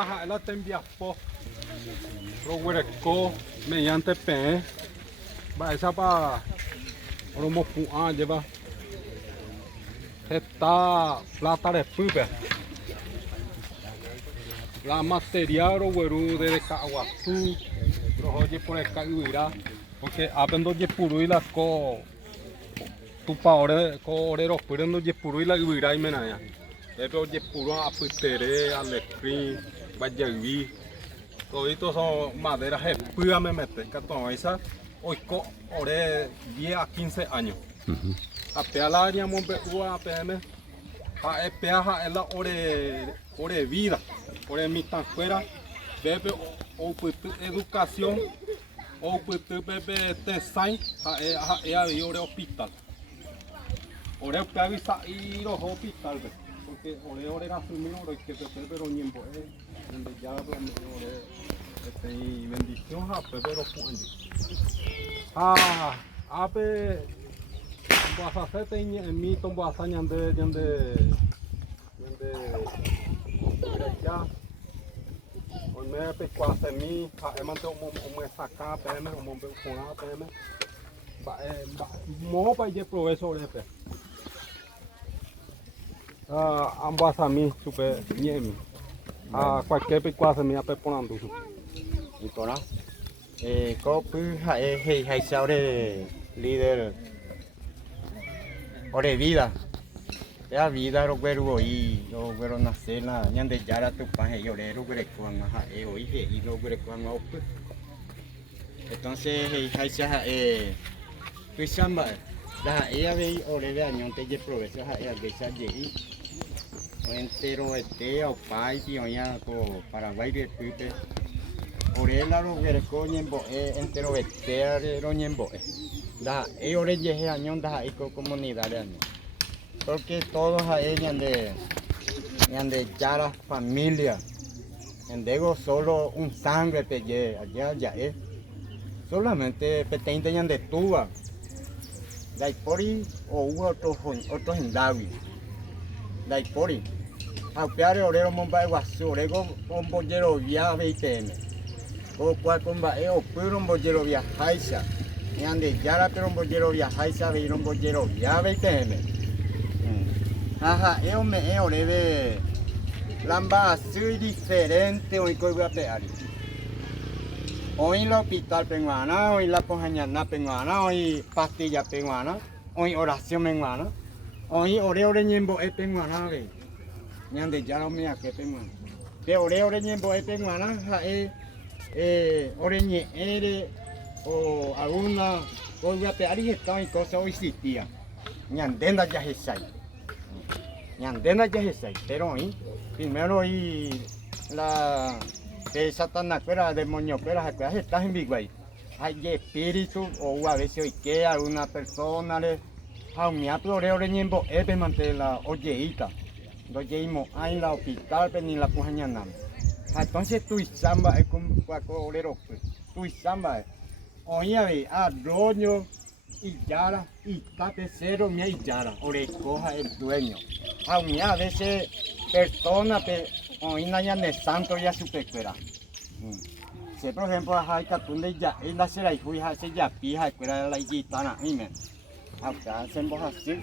Taja la tembiapo. Roguereco mediante P. Va esa para Oromo Puan lleva. Está plata de pupe. La materia rogueru de Caguazú. Rojoye por el Caguira. Porque apendo de puro y la co. Tu paore corero purendo de puro y la guira y menaya. Pero de puro a putere, alecrín, vallaví. Toditos son maderas de puya me mete. Catón, esa hoy co ore 10 a 15 años. A peala ya mon ua PM. A peaja es la ore vida. Ore mi tan fuera. Bebe o educación. O putu bebe te sai. A ore hospital. Ore pavisa y los hospital. Porque ore era primero ore que te pero ni en boe. Donde ya ore y bendición a pero fuande. Ape vas a hacer en mi tombo hazaña de ya. Hoy me pesco hace mi, mante me saca PM, me pone PM. Mo pa je proveso repe. Ambas a mí super niemi. Cualquier pesco hace mi ape ponando. Nicona. Có cứ hay sao de líder o de vida. Ya vida ro guero y ro guero nacer la ñande yara tu paje yo de ro guero con ha hoy y ro guero con op. Entonces hay sa tu samba la ella ve o de año te je provecho ha ella de sa je entero este o pai y oña co Paraguay de Pipe. Orela ro guerco ñembo entero este ro ñembo. Da ore yeje año da iko comunidad año. Porque todos a ella de yara familia. Endego solo un sangre pelle allá ya es. Solamente petente de tuba. Daipori o otro en Davi. Daipori. Aupeare orero momba guasu, orego un bollero via veiteme. O cual comba o puro un bollero via haisa. Ñande yara pero un bollero via haisa ve un bollero via veiteme. Ajá, yo me oreve lamba soy diferente hoy que voy a pegar. Hoy el hospital peruana, hoy la pojañana peruana, hoy pastilla peruana, hoy oración peruana, hoy ore ñembo peruana ve. Ñande ya no me hace peruana. De ore ñembo peruana, ore ñe o alguna voy a pegar y está en cosa hoy existía. Ñandenda ya es ahí. Ñandena ya es ahí, pero hoy, primero y la de Satanás, fuera demonio, fuera está en Biguay. Hay espíritu o a veces hoy que alguna persona le a mi aploreo de ñembo ebe mante la oyeita. Lo llevamos ahí en la hospital, pero ni la pujañana. Entonces tu samba es como cuaco orero, tu samba es. Hoy a arroyo y yara y tapecero mi y yara o le coja el dueño a mí a veces persona que hoy nadie de santo ya su pecuera si por ejemplo hay catún ya es la será y fui a hacer ya pija escuela la gitana mime acá hacemos así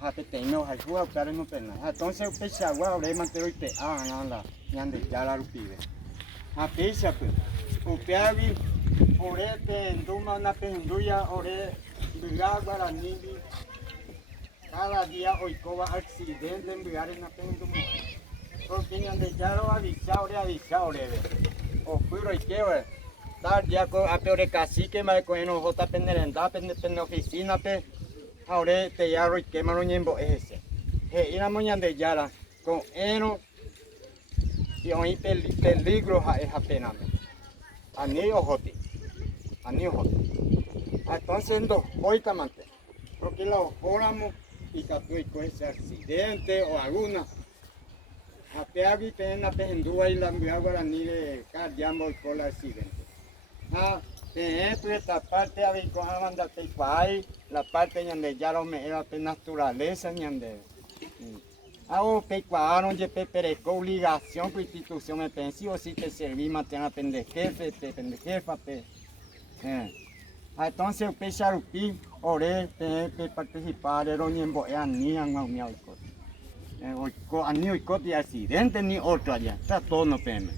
a peteño hay fue a buscar en un pena entonces usted se agua le mantero y te nada ñande ya la rupibe a pisa pues usted ore penduma na penduya ore biga guarani cada día hoy coba accidente en bigar en la penduma porque ñande ya lo avisa ore o puro y que tal ya co a peor cacique me con no jota penderenda pende oficina pe ahora te ya ro que mano ñembo ese ira moñande ya con eno y hoy peligro es apenas ani ojoti entonces hoy tamante porque la oramos y que con ese accidente o alguna apeagi pena pendúa y la guaraní de cardiamo con el accidente esta parte a ver con la parte donde ya lo me era naturaleza ñande o pecuaron de pepereco obligación por institución me pensé o si te serví mañana pende jefe jefa entonces pe charupi ore pe participar era ni embo ani ang mau miau ko ani ko de accidente ni otro allá está todo no peme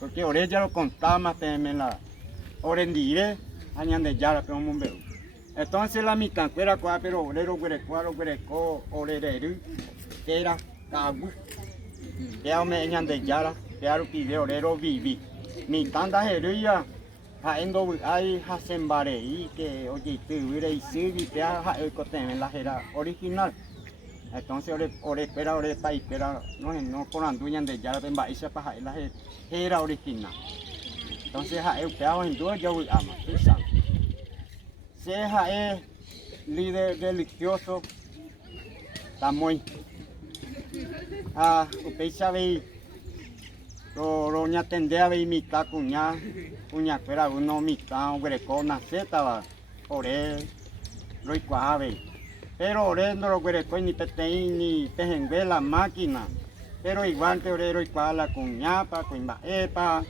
porque ore ya lo contaba peme la ore dire añande ya la pero un veo entonces la mitad fuera cuá pero orero guereco orereru que era cabu ya me añande ya la pero pide orero vivi mi tanda heruya endo hay hasembare y que oye tú mira y sigue ya el cote en la era original entonces ore espera ore pa espera no con anduñan de ya en baisa para la era original entonces el peao en dua yo ama esa sea es líder religioso tamoy usted sabe lo ña tendría a imitar cuña fuera uno mitad greco naceta ore lo iguave pero ore no lo greco ni petein ni tejengue la máquina pero igual que ore lo igual la cuña pa cuña epa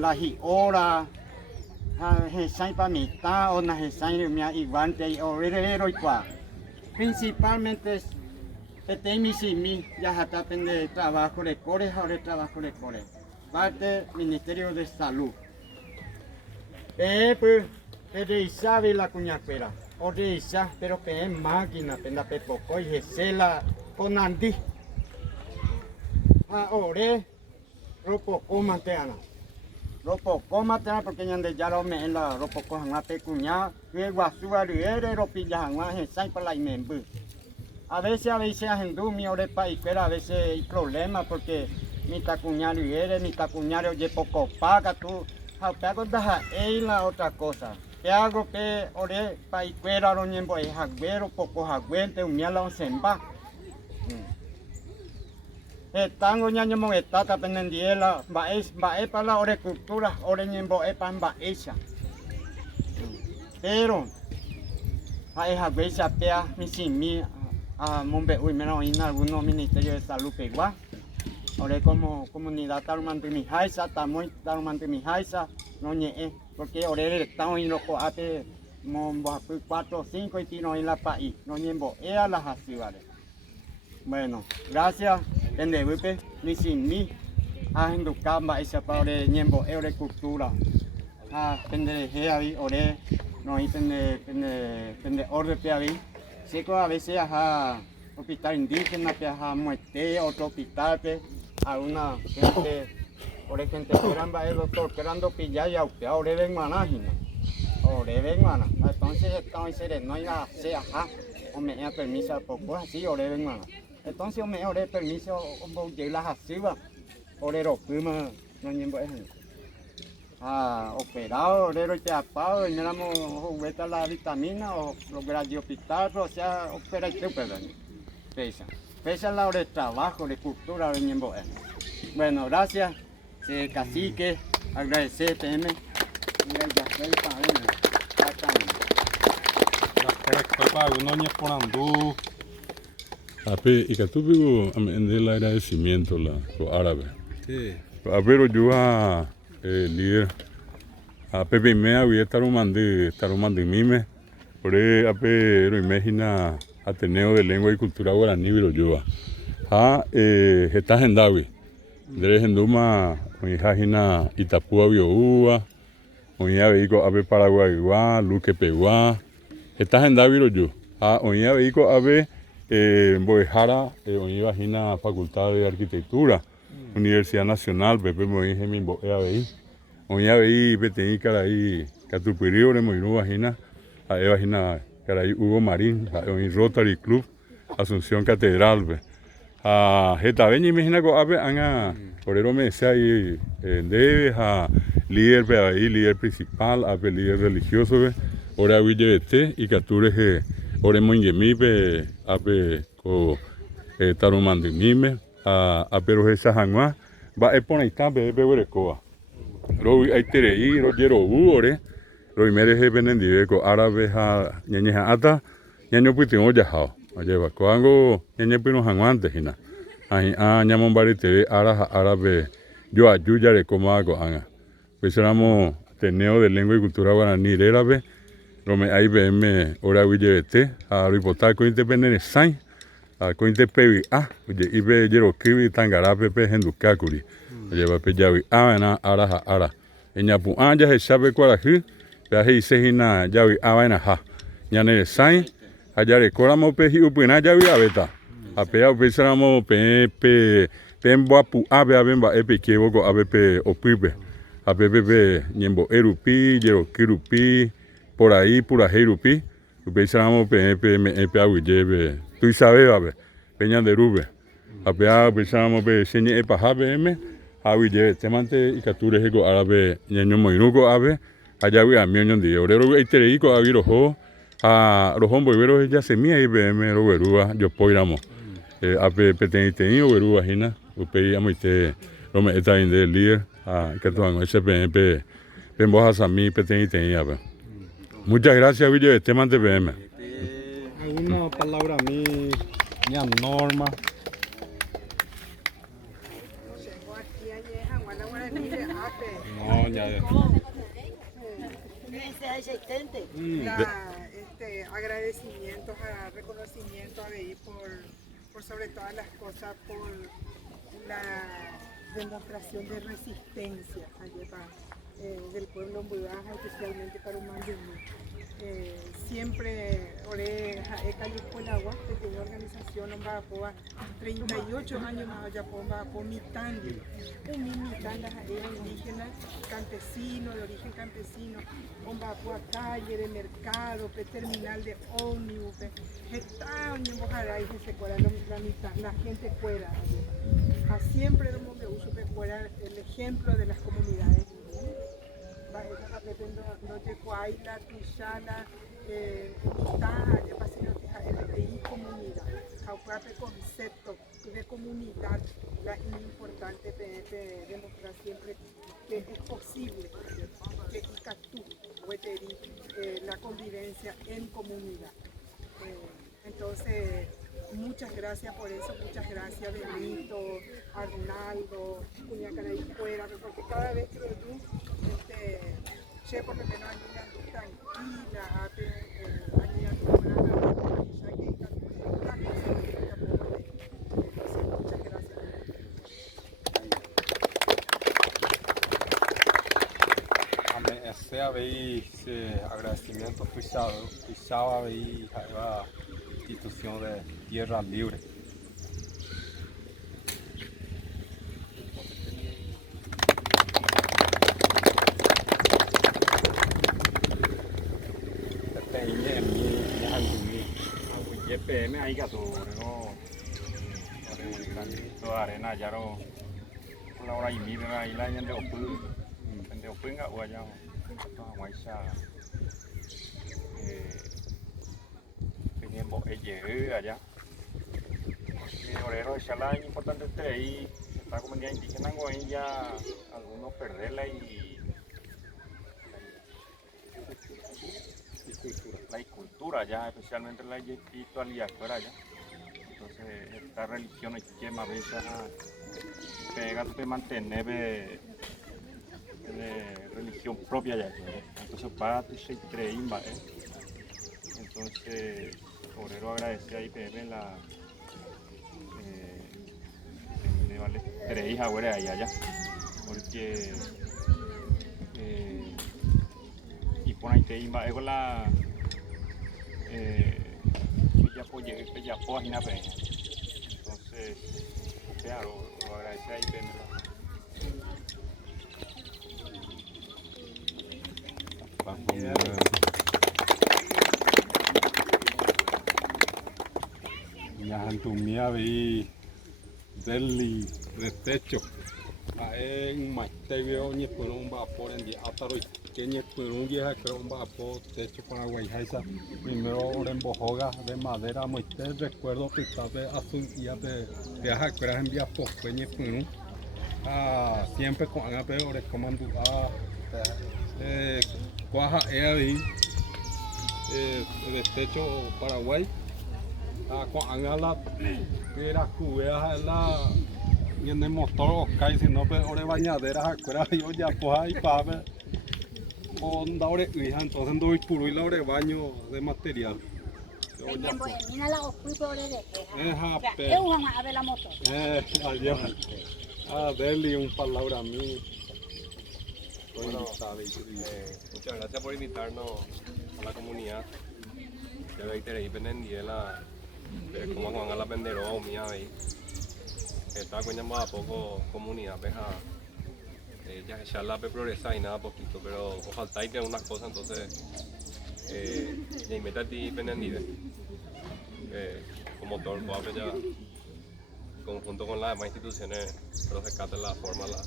la hora sai pa mitad o na sai mi igual que ore lo igual principalmente este mi ya está pende trabajo de core, ahora trabajo de core. Parte Ministerio de Salud. Pues, de Isabel la cuñapera. O de Isa, pero que es máquina, penda pepoco y se la conandi. Ahora, ropoco manteana. Ropoco manteana porque ya de ya lo me en la ropoco en la pecuña. Que guasúa de ropilla en la sai para la imembu. A veces hacen mi orepa y a veces hay problemas porque mi tacuñario eres, mi tacuñario de poco paga tú, hago la otra cosa. Que hago que orepa y fuera lo niembo es jaguero, poco jaguente, un miel a semba. Tango ñaño mo etata pendiela, va para la ore cultura, ore niembo epan va esa. Pero hay jaguesa pea mi sin mi Mombe uy menos en algunos ministerios de salud pegua ahora como comunidad tarumante mi jaisa tamoy tarumante mi jaisa no ñe porque ahora estamos en los coate mombo 4 o 5 y tino en la país no ñembo a las asivales bueno gracias pende upe ni sin mi haciendo camba esa para ñembo cultura pende heavi ore no y pende orde peavi Seco a veces a hospital indígena, que a muerte, otro hospital, a una gente, por ejemplo, que eran el doctor, que eran pillar y a usted, ahora ven manágina, ahora ven maná. Entonces, estamos en no hay a sea, o me da permiso, poco así, ahora ven maná. Entonces, o me da permiso, o de las asivas, ahora lo prima, no hay ningún operado, orero te apado, y miramos juguete la vitamina o los grados hospital, o sea, opera y te perdón. Pesa la hora de trabajo, de cultura, de ñembo. Bueno, gracias, cacique, agradecer, PM. Mira, ya estoy para uno ñe porandú. Ape, y que tú vivo en el agradecimiento, los árabes. Sí. A ver, yo líder a Pepe me había tarumandi mime por ape lo imagina Ateneo de Lengua y Cultura Guaraní viro yo está en Davi dere henduma hina Itapúa Bioúa oía veico ape Paraguayguá Luque Peguá está en Davi viro yo oía veico ape Boejara oía hina Facultad de Arquitectura Universidad Nacional, Pepe Moínge mi boea veí. Oía veí Peteí Caraí, Catupirio de Moirú Vagina, a Evagina Caraí Hugo Marín, a Rotary Club, Asunción Catedral. A Getaveña imagina que abe anga orero me sea ahí debe a líder ahí, líder principal, abe líder religioso, ora villete y capture ore moingemipe, abe co tarumandimime. A pero esa jangua va a poner también beberecoa lo hay terei lo quiero ore lo merece venendive co árabe ha ñaña ata ñaño putin olla jao Oye, va, coango, ñañe pino janguante, hina. Ahí, ñamon barite, árabe, yo ayuya de como hago, anga. Pues éramos Ateneo de Lengua y Cultura Guaraní, árabe, Rome IBM, ora Villevete, a Ripotal con Independencia Sain, a con Independencia, oye, Ibe Yerokibi, Tangarape, Hendukakuri, oye, va Peyavi, ara. Eñapu, ya se sabe cuál es, ya se dice, ya vi, ja, ya ne Sain, allá de Coramo, Peji, Upina, ya vi, abeta, a Pea, Pesaramo, Pepe, Temboapu, Abemba, Epequevo, Abepe, Opipe. A Pepe, Ñembo Erupi, Yerokirupi, por ahí, pura Jerupi, pensamos Pepe, Aguillebe, tú sabes, a ver, Peña de Rube, a Pea, pensamos, Señe Epajabe, Aguillebe, Temante y Capture Ego Árabe, Ñeño Moinuco, Ave, allá voy a Miñón de Orero, Eiterico, Avirojo, a Rojón Boivero, ya se mía IBM, Roberúa, yo poiramo, a Pepe, Tenido, Verúa, Gina, Upei, Amoite, Rome, está en el líder. Que tú hagas ese PMP, muchas gracias, Villo, este man de PM. Una palabra a mí, mi norma. No, ya. Agradecimientos, reconocimiento a BI por sobre todas las cosas, por la demostración de resistencia del pueblo Mbuyaja, especialmente para Humandumí. Siempre oré a agua, pequeña organización, 38 años más allá por Mitandi, Mitanda indígena, campesino, de origen campesino, a calle de mercado, terminal de ómnibus, la gente fuera. Siempre fuera el ejemplo de las comunidades. No te cuaila, tuchala, mitad, ya pasé el comunidad, el concepto de comunidad, es importante demostrar siempre que es posible que la convivencia en comunidad. Entonces, muchas gracias por eso, muchas gracias Benito, Arnaldo, Cuñacaray fuera, porque cada vez que tú, por lo menos tranquila, muchas gracias. Ese agradecimiento pisaba ahí la institución de Tierra Libre. PM ahí gato, no, granito arena ya no, la hora y media ahí la gente opinga o allá, no guaysa, teníamos allá, orero de chala es importante ahí, esta comunidad indígena en ya algunos perderla y la cultura ya, especialmente la espiritualidad fuera allá. Entonces esta religión es que más veces pega de mantener religión propia ya. Entonces para tu se creíma, entonces obrero agradece a IPM la vale creí ahora allá porque y por ahí te iba con la ya apoya entonces claro lo agradece ahí ya en tu mía vi del techo en maite veo ni por un vapor en día ataro que ni por un día creo un vapor techo con agua y jaisa primero en bojoga de madera maite recuerdo que estaba azul y de jacueras en día poco ni por un siempre con aga peores comando cuaja ahí de techo Paraguay cuando la era cubea la y en el motor cae si no pero ore bañadera afuera yo ya pues ahí para onda ore hija entonces no voy puro y la ore baño de material Mira la oscura de jape es una ave la moto. allá dele un palabra a mí Bueno, muchas gracias por invitarnos a la comunidad. Yo ahí te dependendi la como Juan a la vendero mía ahí. Está coñando a poco comunidad, peja. Ya la pe progresa y nada poquito, pero falta y unas cosas entonces ya meta a ti dependendi como todo el pueblo ya conjunto con las demás instituciones pero se cata la forma la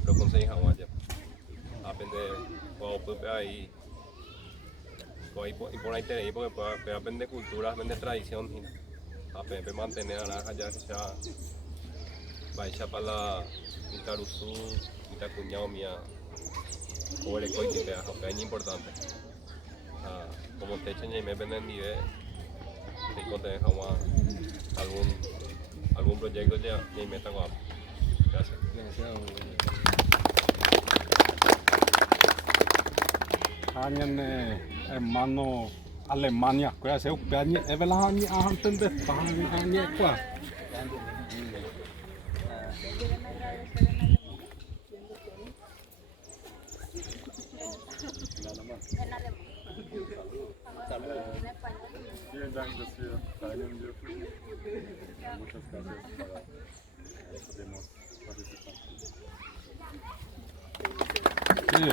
pero conseguí Hawái ya. Aprender pues ahí y por ahí tenéis porque puede aprender cultura, aprender tradición y aprender mantener a la ya vaya para la Itarusu, Itacuñao mía o el coiti que es importante como te echen y me venden ni de te Hawái algún proyecto ya y me tengo gracias. Añen hermano Alemania, que hace un año, es verdad año antes de año cuál. Muchas gracias por participar. Sí.